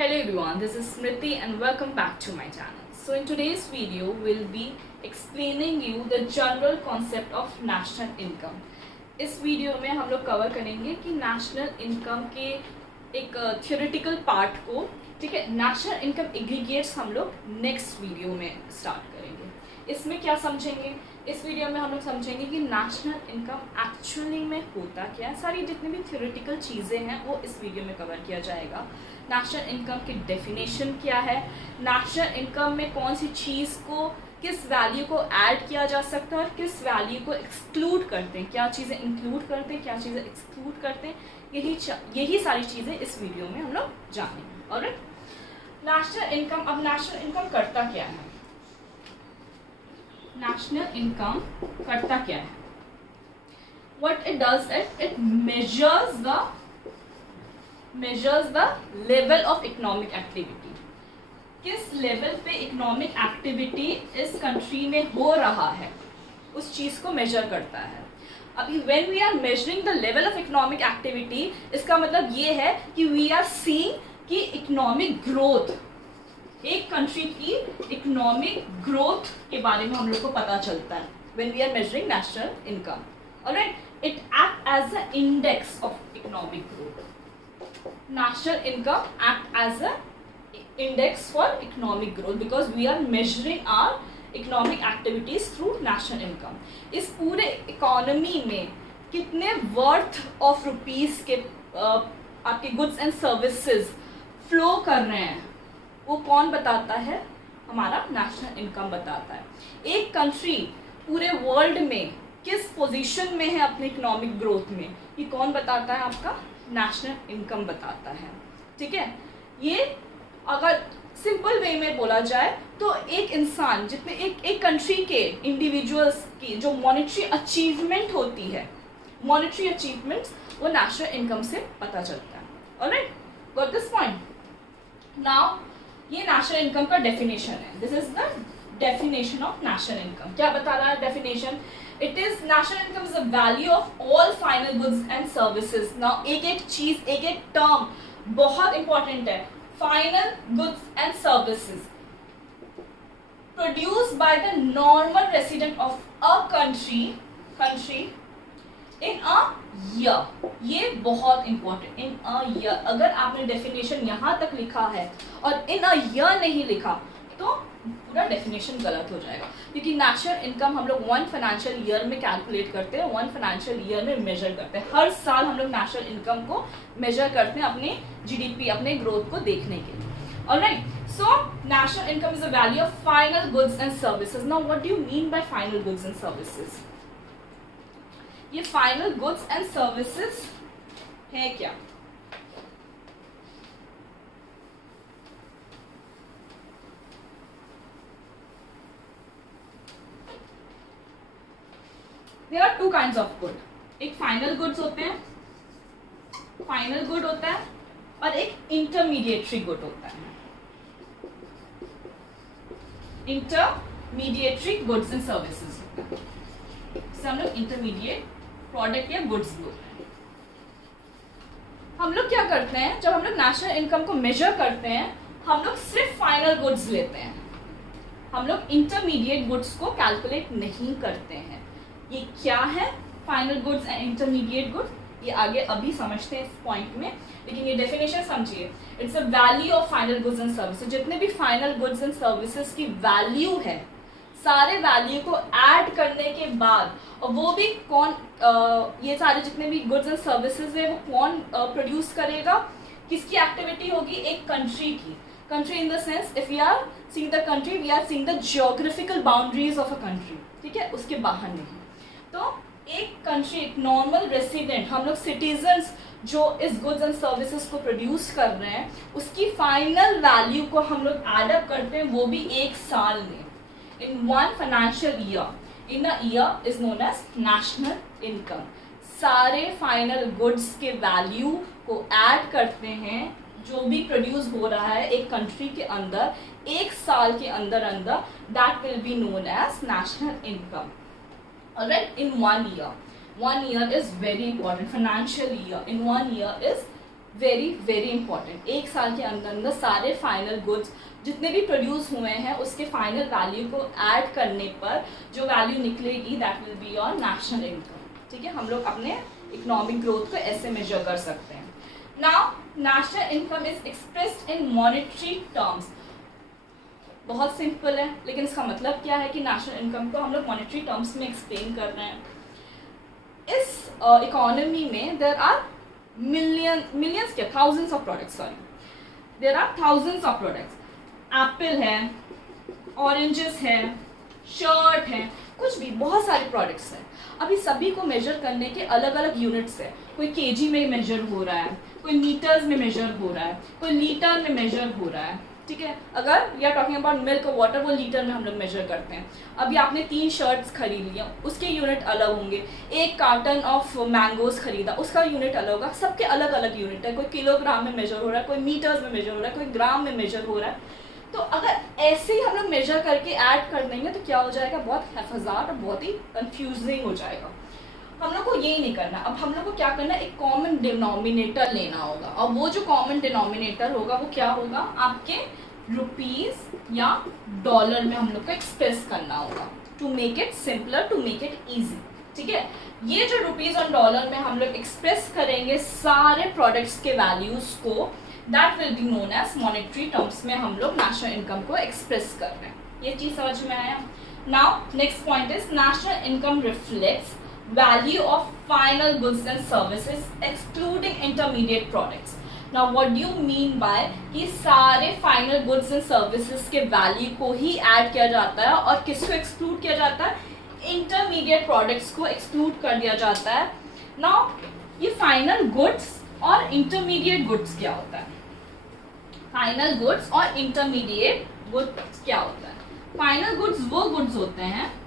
Hello everyone, this is Smriti and welcome back to my channel. So in today's video, we'll be explaining you the general concept of national income. इस video में हम लोग cover करेंगे कि national income के एक theoretical part को, ठीक है, नेशनल इनकम एग्रीगेट्स हम लोग नेक्स्ट वीडियो में स्टार्ट करेंगे. इसमें क्या समझेंगे? इस वीडियो में हम लोग समझेंगे कि नेशनल इनकम एक्चुअली में होता क्या है. सारी जितनी भी थियोरेटिकल चीज़ें हैं वो इस वीडियो में कवर किया जाएगा. नेशनल इनकम की डेफिनेशन क्या है, नेशनल इनकम में कौन सी चीज़ को, किस वैल्यू को ऐड किया जा सकता है और किस वैल्यू को एक्सक्लूड करते हैं, क्या चीज़ें इंक्लूड करते हैं, क्या चीज़ें एक्सक्लूड करते हैं, यही सारी चीज़ें इस वीडियो में हम लोग जानेंगे. Alright, national income. अब नेशनल इनकम करता क्या है? नेशनल इनकम करता क्या है? What it does is it measures the level of economic activity. किस लेवल पे इकोनॉमिक एक्टिविटी इस कंट्री में हो रहा है, उस चीज़ को मेजर करता है. अभी when we are measuring the level of economic activity, इसका मतलब ये है कि वी आर सीइंग कि इकोनॉमिक ग्रोथ, एक कंट्री की इकोनॉमिक ग्रोथ के बारे में हम लोग को पता चलता है when we are measuring national income. Alright, it act as a index of economic growth. National income act as a index for economic growth because we are measuring our economic activities through national income. इस पूरे economy में कितने worth of rupees के आपके goods and services flow कर रहे हैं, वो कौन बताता है? हमारा नेशनल इनकम बताता है. एक कंट्री पूरे वर्ल्ड में किस पोजीशन में है अपने इकोनॉमिक ग्रोथ में, ये कौन बताता है? आपका नेशनल इनकम बताता है. ठीक है, ये अगर सिंपल वे में बोला जाए तो एक इंसान जितने एक कंट्री के इंडिविजुअल्स की जो मॉनेटरी अचीवमेंट होती है, मॉनेटरी अचीवमेंट्स, वो नेशनल इनकम से पता चलता है. Alright, got this point? Now ये नेशनल इनकम का डेफिनेशन है. This is the definition of national income. क्या बता रहा है definition? It is national income is the value of all final goods and services. Now एक चीज, एक टर्म बहुत इंपॉर्टेंट है. Final goods and services produced by the normal resident of a country in a year. ये बहुत important. in a year. अगर आपने definition यहाँ तक लिखा है और in a year नहीं लिखा तो पूरा डेफिनेशन गलत हो जाएगा, क्योंकि नेशनल इनकम हम लोग 1 फाइनेंशियल ईयर में कैलकुलेट करते हैं, 1 फाइनेंशियल ईयर में मेजर करते हैं. हर साल हम लोग नेशनल इनकम को मेजर करते हैं अपने जीडीपी, अपने ग्रोथ को देखने के लिए. Alright, so national income is the value of final goods and services. Now what do you mean by final goods and services? ये फाइनल गुड्स एंड सर्विसेज है क्या? There are two kinds of good. एक final goods होते हैं, final good होता है, और एक इंटरमीडिएटरी गुड होता है. इंटरमीडिएटरी गुड्स एंड सर्विसेज होता है. इससे हम लोग इंटरमीडिएट प्रोडक्ट या गुड्स बोलते हैं. हम लोग क्या करते हैं, जब हम लोग नेशनल इनकम को मेजर करते हैं, हम लोग सिर्फ फाइनल गुड्स लेते हैं, हम लोग इंटरमीडिएट गुड्स को कैलकुलेट नहीं करते हैं. ये क्या है final goods and intermediate goods, ये आगे अभी समझते हैं इस पॉइंट में, लेकिन ये डेफिनेशन समझिए. It's a value of final goods and services. जितने भी फाइनल गुड्स एंड सर्विसेज की वैल्यू है, सारे वैल्यू को ऐड करने के बाद, और वो भी कौन, ये सारे जितने भी गुड्स एंड सर्विसेज है वो कौन प्रोड्यूस करेगा, किसकी एक्टिविटी होगी? एक कंट्री की. Country in the sense, if we are seeing the country, we are seeing the geographical boundaries of a country. ठीक है, उसके बाहर नहीं. तो एक कंट्री, एक नॉर्मल रेसिडेंट, हम लोग सिटीजन्स जो इस गुड्स एंड सर्विसेज को प्रोड्यूस कर रहे हैं, उसकी फाइनल वैल्यू को हम लोग एड अप करते हैं, वो भी एक साल में, in 1 financial year. In a year is known as national income. सारे फाइनल गुड्स के वैल्यू को ऐड करते हैं जो भी प्रोड्यूस हो रहा है एक कंट्री के अंदर, एक साल के अंदर अंदर, that will be known as national income. Alright, in 1 year. 1 year is very important. Financial year in 1 year is very very important. एक साल के अंदर अंदर सारे फाइनल गुड्स जितने भी प्रोड्यूस हुए हैं उसके फाइनल वैल्यू को ऐड करने पर जो वैल्यू निकलेगी that will be your national income. ठीक है, हम लोग अपने इकोनॉमिक ग्रोथ को ऐसे मेजर कर सकते हैं। Now national income is expressed in monetary terms. बहुत सिंपल है, लेकिन इसका मतलब क्या है कि नेशनल इनकम को हम लोग मॉनेटरी टर्म्स में एक्सप्लेन कर रहे हैं। इस इकोनॉमी में देयर आर मिलियंस के thousands of products, sorry there are thousands of products. Apple है, ऑरेंजेस है, शर्ट है, कुछ भी बहुत सारे प्रोडक्ट्स हैं। अभी सभी को मेजर करने के अलग अलग यूनिट्स है। कोई केजी में मेजर हो रहा है, कोई मीटर्स में मेजर हो रहा है, कोई लीटर में मेजर हो रहा है। ठीक है, अगर we are talking about milk और वाटर, वो लीटर में हम लोग मेजर करते हैं। अभी आपने 3 शर्ट्स खरीद लिया, उसके यूनिट अलग होंगे। एक कार्टन ऑफ मैंगोज खरीदा, उसका यूनिट अलग होगा। सबके अलग अलग यूनिट है। कोई किलोग्राम में मेजर हो रहा है, कोई मीटर्स में मेजर हो रहा है, कोई ग्राम में मेजर हो रहा है। तो अगर ऐसे ही हम लोग मेजर करके ऐड कर देंगे तो क्या हो जाएगा, बहुत हैफाजात और बहुत ही कंफ्यूजिंग हो जाएगा। हम लोग को ये नहीं करना। अब हम लोग को क्या करना है, एक कॉमन डिनोमिनेटर लेना होगा, और वो जो कॉमन डिनोमिनेटर होगा वो क्या होगा, आपके रुपीज या डॉलर में हम लोग को एक्सप्रेस करना होगा, to make it simpler, to make it easy. ठीक है, ये जो रुपीज और डॉलर में हम लोग एक्सप्रेस करेंगे सारे प्रोडक्ट्स के वैल्यूज को, that will be known as monetary terms में हम लोग नेशनल इनकम को एक्सप्रेस कर रहे हैं। ये चीज समझ में आया। Now next point is national income reflects value of final goods and services excluding intermediate products. Now what do you mean by कि सारे final goods and services के value को ही add किया जाता है और किसको exclude किया जाता है, intermediate products को exclude कर दिया जाता है। Now ये final goods और intermediate goods क्या होता है, final goods और intermediate goods क्या होता है। final goods वो goods होते हैं,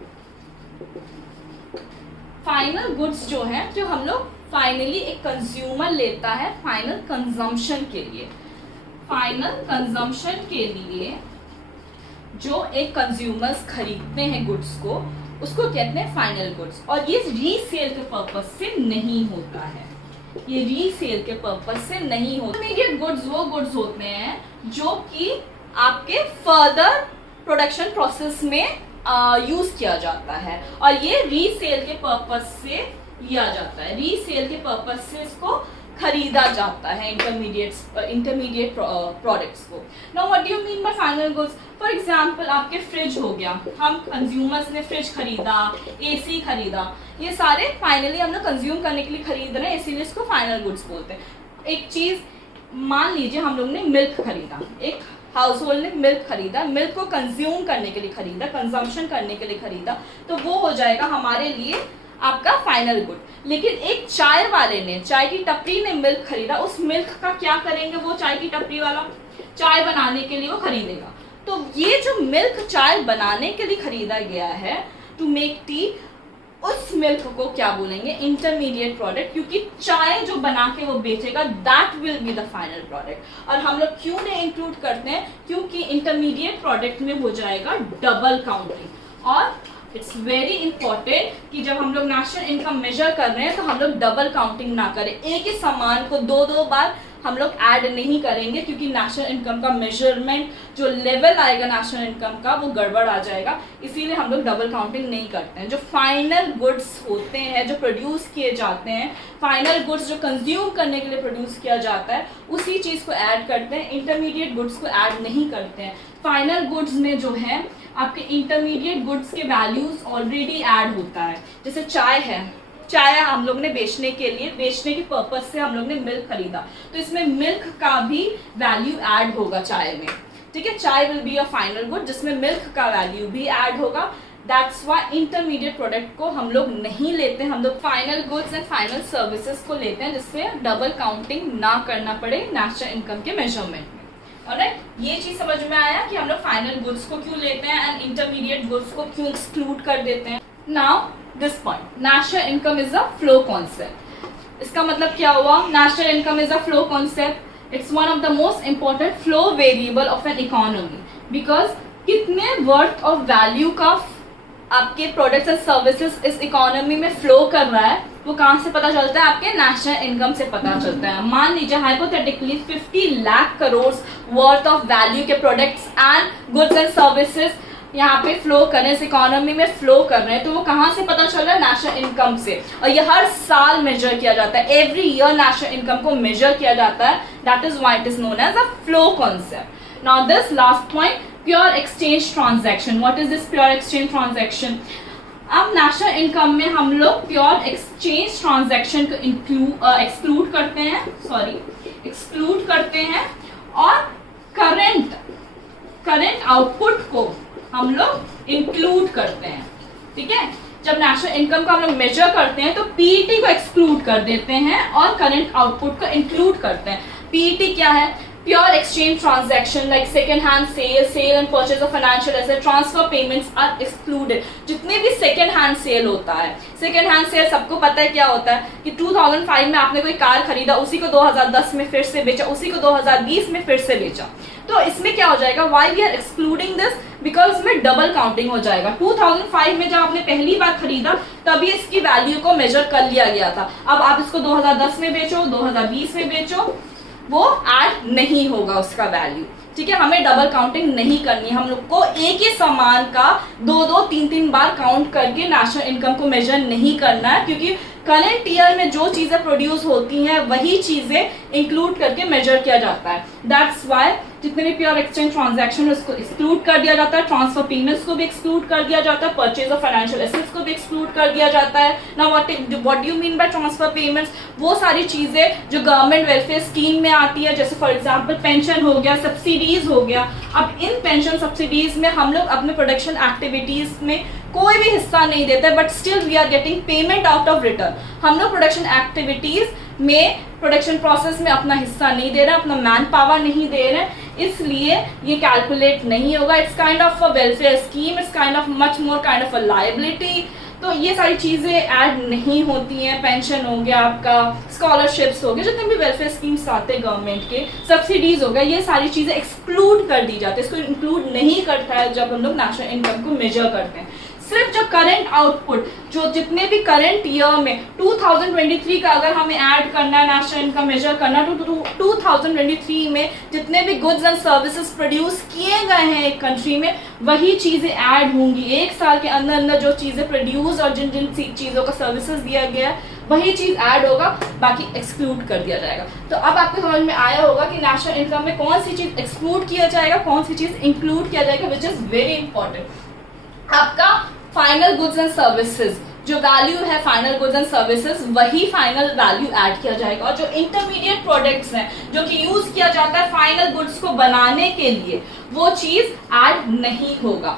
फाइनल गुड्स जो है जो हम लोग फाइनली एक कंज्यूमर लेता है फाइनल कंजम्पशन के लिए। फाइनल कंजम्पशन के लिए जो एक कंज्यूमर्स खरीदते हैं गुड्स को, उसको कहते हैं फाइनल गुड्स। और ये रीसेल के पर्पस से नहीं होता है, ये रीसेल के पर्पस से नहीं होता। इंटरमीडिएट गुड्स वो गुड्स होते हैं जो कि आपके फर्दर प्रोडक्शन प्रोसेस में यूज किया जाता है, और ये रीसेल के पर्पस से लिया जाता है, रीसेल के पर्पस से इसको खरीदा जाता है इंटरमीडिएट प्रोडक्ट्स को। Now what do you mean by final goods. For example आपके फ्रिज हो गया, हम कंज्यूमर्स ने फ्रिज खरीदा, एसी खरीदा, ये सारे फाइनली हम लोग कंज्यूम करने के लिए खरीद रहे हैं, इसीलिए इसको फाइनल गुड्स बोलते हैं। एक चीज मान लीजिए हम लोग ने मिल्क खरीदा, एक हाउस होल्ड ने मिल्क खरीदा, मिल्क को कंज्यूम करने के लिए खरीदा, कंजम्पशन करने के लिए खरीदा, तो वो हो जाएगा हमारे लिए आपका फाइनल गुड। लेकिन एक चाय वाले ने, चाय की टपरी ने मिल्क खरीदा, उस मिल्क का क्या करेंगे वो चाय की टपरी वाला, चाय बनाने के लिए वो खरीदेगा। तो ये जो मिल्क चाय बनाने के लिए खरीदा गया है टू मेक टी, उस मिल्क को क्या बोलेंगे, इंटरमीडिएट प्रोडक्ट, क्योंकि चाय जो बना के वो बेचेगा that will be the final product. और हम लोग क्यों नहीं इंक्लूड करते हैं, क्योंकि इंटरमीडिएट प्रोडक्ट में हो जाएगा डबल काउंटिंग। और इट्स वेरी इंपॉर्टेंट कि जब हम लोग नेशनल इनकम मेजर कर रहे हैं तो हम लोग डबल काउंटिंग ना करें, एक ही सामान को दो बार हम लोग ऐड नहीं करेंगे, क्योंकि नेशनल इनकम का मेजरमेंट जो लेवल आएगा नेशनल इनकम का वो गड़बड़ आ जाएगा। इसीलिए हम लोग डबल काउंटिंग नहीं करते हैं। जो फाइनल गुड्स होते हैं जो प्रोड्यूस किए जाते हैं, फाइनल गुड्स जो कंज्यूम करने के लिए प्रोड्यूस किया जाता है, उसी चीज़ को ऐड करते हैं, इंटरमीडिएट गुड्स को ऐड नहीं करते हैं। फाइनल गुड्स में जो है आपके इंटरमीडिएट गुड्स के वैल्यूज ऑलरेडी ऐड होता है। जैसे चाय है, चाय हम लोग ने बेचने के पर्पस से हम लोग ने मिल्क खरीदा, तो इसमें मिल्क का भी वैल्यू ऐड होगा चाय में। ठीक है, चाय will be a final good जिसमें मिल्क का वैल्यू भी ऐड होगा। दैट्स व्हाई इंटरमीडिएट प्रोडक्ट को हम लोग नहीं लेते, हम लोग final goods and final services को लेते हैं, जिससे डबल काउंटिंग ना करना पड़े नेशनल इनकम के मेजरमेंट में। ऑलराइट, ये चीज समझ में आया कि हम लोग फाइनल गुड्स को क्यों लेते हैं एंड इंटरमीडिएट गुड्स को क्यों एक्सक्लूड कर देते हैं। Now this point, national income is a flow concept. इसका मतलब क्या हुआ, national income is a flow concept. It's one of the most important flow variable of an economy, because कितने वर्थ ऑफ वैल्यू का आपके प्रोडक्ट्स एंड सर्विसेज इस economy में flow कर रहा है, वो कहाँ से पता चलता है? आपके नेशनल इनकम से पता चलता है। मान लीजिए hypothetically 50 lakh crore worth of value के products and goods and services यहाँ पे फ्लो कर रहे हैं, इस इकोनॉमी में फ्लो कर रहे हैं, तो वो कहाँ से पता चल रहा है? नेशनल इनकम से। और ये हर साल मेजर किया जाता है, एवरी ईयर नेशनल इनकम को मेजर किया जाता है। That is why it is known as a flow concept. Now this last point, pure exchange transaction. What is this pure exchange transaction? अब नेशनल इनकम में हम लोग प्योर एक्सचेंज ट्रांजैक्शन को exclude करते हैं और करंट आउटपुट को हम लोग इंक्लूड करते हैं। ठीक है, जब नेशनल इनकम को हम लोग मेजर करते हैं तो पीईटी को एक्सक्लूड कर देते हैं और करंट आउटपुट को इंक्लूड करते हैं। पीईटी क्या है? Pure exchange transaction like second hand sale and purchase of financial asset, transfer payments are excluded. जितने भी सेकेंड हैंड सेल होता है, सेकेंड हैंड सेल सबको पता है क्या होता है कि 2005 में आपने कोई कार खरीदा, उसी को 2010 में फिर से बेचा, उसी को 2020 में फिर से बेचा, तो इसमें क्या हो जाएगा? Why we are excluding this? Because इसमें डबल काउंटिंग हो जाएगा। 2005 में जब आपने पहली बार खरीदा तभी इसकी वैल्यू को मेजर कर लिया गया था। अब आप इसको 2010 में बेचो, 2020 में बेचो, वो ऐड नहीं होगा उसका वैल्यू। ठीक है, हमें डबल काउंटिंग नहीं करनी है। हम लोग को एक ही सामान का 2-2, 3-3 बार काउंट करके नेशनल इनकम को मेजर नहीं करना है, क्योंकि करंट ईयर में जो चीजें प्रोड्यूस होती हैं वही चीजें इंक्लूड करके मेजर किया जाता है। दैट्स व्हाई जितने भी प्योर एक्सचेंज ट्रांजैक्शन उसको एक्सक्लूड कर दिया जाता है, ट्रांसफर पेमेंट्स को भी एक्सक्लूड कर दिया जाता है, परचेज ऑफ फाइनेंशियल एसेट्स को भी एक्सक्लूड कर दिया जाता है। Now what do you mean by transfer payments? वो सारी चीजें जो गवर्नमेंट वेलफेयर स्कीम में आती है, जैसे फॉर एग्जाम्पल पेंशन हो गया, सब्सिडीज हो गया। अब इन पेंशन सब्सिडीज में हम लोग अपने प्रोडक्शन एक्टिविटीज में कोई भी हिस्सा नहीं देते, but still we are getting payment out of return. हम लोग प्रोडक्शन एक्टिविटीज में, प्रोडक्शन प्रोसेस में अपना हिस्सा नहीं दे रहे, अपना मैन पावर नहीं दे रहे, इसलिए ये कैलकुलेट नहीं होगा। It's kind of a welfare scheme, it's kind of much more kind of a liability. तो ये सारी चीज़ें ऐड नहीं होती हैं। पेंशन हो गया आपका, स्कॉलरशिप्स हो गए, जितने भी वेलफेयर स्कीम्स आते हैं गवर्नमेंट के, सब्सिडीज हो गया, ये सारी चीज़ें एक्सक्लूड कर दी जाती है। इसको इंक्लूड नहीं करता है जब हम लोग नेशनल इनकम को मेजर करते हैं। सिर्फ जो करंट आउटपुट, जो जितने भी करंट ईयर में 2023 का अगर हमें ऐड करना है, नेशनल इनकम मेजर करना है, तो 2023 में जितने भी गुड्स एंड सर्विसेज प्रोड्यूस किए गए हैं एक कंट्री में, वही चीज़ें ऐड होंगी। एक साल के अंदर अंदर जो चीज़ें प्रोड्यूस और जिन जिन चीज़ों का सर्विसेज दिया गया है वही चीज़ ऐड होगा, बाकी एक्सक्लूड कर दिया जाएगा। तो अब आपको समझ में आया होगा कि नेशनल इनकम में कौन सी चीज़ एक्सक्लूड किया जाएगा, कौन सी चीज़ इंक्लूड किया जाएगा, विच इज़ वेरी इंपॉर्टेंट। आपका फाइनल गुड्स एंड सर्विसेज जो वैल्यू है, फाइनल गुड्स एंड सर्विसेज, वही फाइनल वैल्यू ऐड किया जाएगा। और जो इंटरमीडिएट प्रोडक्ट्स हैं जो कि यूज किया जाता है फाइनल गुड्स को बनाने के लिए, वो चीज ऐड नहीं होगा।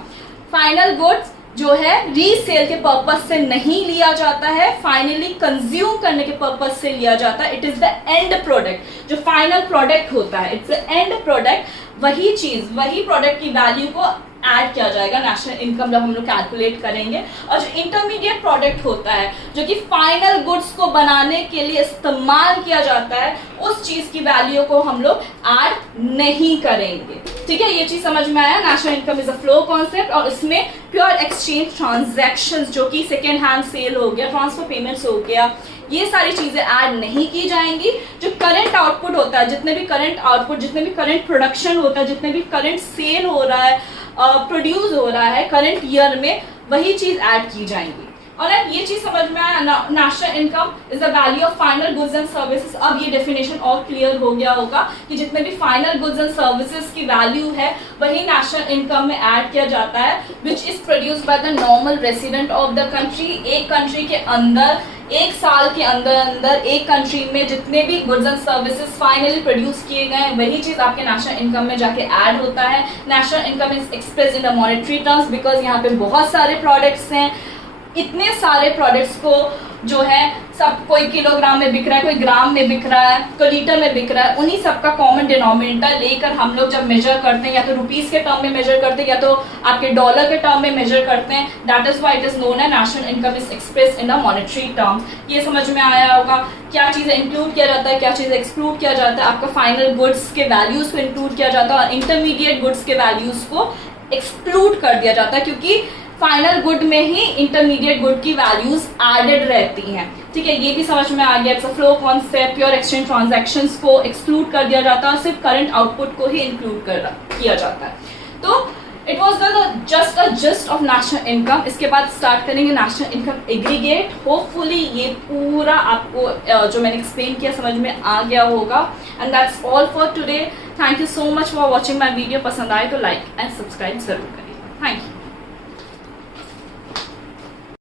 फाइनल गुड्स जो है रीसेल के पर्पस से नहीं लिया जाता है, फाइनली कंज्यूम करने के पर्पस से लिया जाता है। It is the end product, जो फाइनल प्रोडक्ट होता है, इट्स द एंड प्रोडक्ट। वही चीज, वही प्रोडक्ट की वैल्यू को ऐड किया जाएगा नेशनल इनकम जब हम लोग कैलकुलेट करेंगे। और जो इंटरमीडिएट प्रोडक्ट होता है जो कि फाइनल गुड्स को बनाने के लिए इस्तेमाल किया जाता है, उस चीज की वैल्यू को हम लोग ऐड नहीं करेंगे। ठीक है, ये चीज समझ में आया। National income is a flow concept और इसमें प्योर एक्सचेंज ट्रांजैक्शंस जो कि सेकेंड हैंड सेल हो गया, ट्रांसफर पेमेंट्स हो गया, ये सारी चीजें ऐड नहीं की जाएंगी। जो करंट आउटपुट होता है, जितने भी करंट आउटपुट, जितने भी करंट प्रोडक्शन होता है, जितने भी करंट सेल हो रहा है, प्रोड्यूस हो रहा है करंट ईयर में, वही चीज ऐड की जाएंगी। और अब ये चीज समझ में आया, national income is the value of final goods and services. अब ये डेफिनेशन और क्लियर हो गया होगा कि जितने भी फाइनल गुड्स एंड सर्विसेज की वैल्यू है वही नेशनल इनकम में ऐड किया जाता है, which is produced by the normal resident of the country. एक कंट्री के अंदर, एक साल के अंदर अंदर एक कंट्री में जितने भी goods and services finally produce किए गए हैं, वही चीज आपके नेशनल इनकम में जाके ऐड होता है। National income is express in the monetary terms, because यहाँ पे बहुत सारे प्रोडक्ट्स हैं। इतने सारे प्रोडक्ट्स को जो है, सब कोई किलोग्राम में बिक रहा है, कोई ग्राम में बिक रहा है, कोई लीटर में बिक रहा है, उन्हीं सबका कॉमन डिनोमिनेटर लेकर हम लोग जब मेजर करते हैं, या तो रुपीस के टर्म में मेजर करते हैं या तो आपके डॉलर के टर्म में मेजर करते हैं। That is why it is known है national income is express in the monetary terms. ये समझ में आया होगा क्या चीज़ें इंक्लूड किया जाता है, क्या चीज़ें एक्सक्लूड किया जाता है। आपका फाइनल गुड्स के वैल्यूज को इंक्लूड किया जाता है और इंटरमीडिएट गुड्स के वैल्यूज को एक्सक्लूड कर दिया जाता है, क्योंकि फाइनल गुड में ही इंटरमीडिएट गुड की वैल्यूज एडेड रहती हैं, ठीक है। ये भी समझ में आ गया। It's a flow concept. Pure exchange transactions को एक्सक्लूड कर दिया जाता है और सिर्फ करंट आउटपुट को ही इंक्लूड किया जाता है। तो it was just a just of national income. इसके बाद स्टार्ट करेंगे नेशनल इनकम एग्रीगेट। होपफुली ये पूरा आपको जो मैंने एक्सप्लेन किया समझ में आ गया होगा। And that's all for today. Thank you so much for watching my video. पसंद आए तो लाइक एंड सब्सक्राइब जरूर करिएगा। Thank you.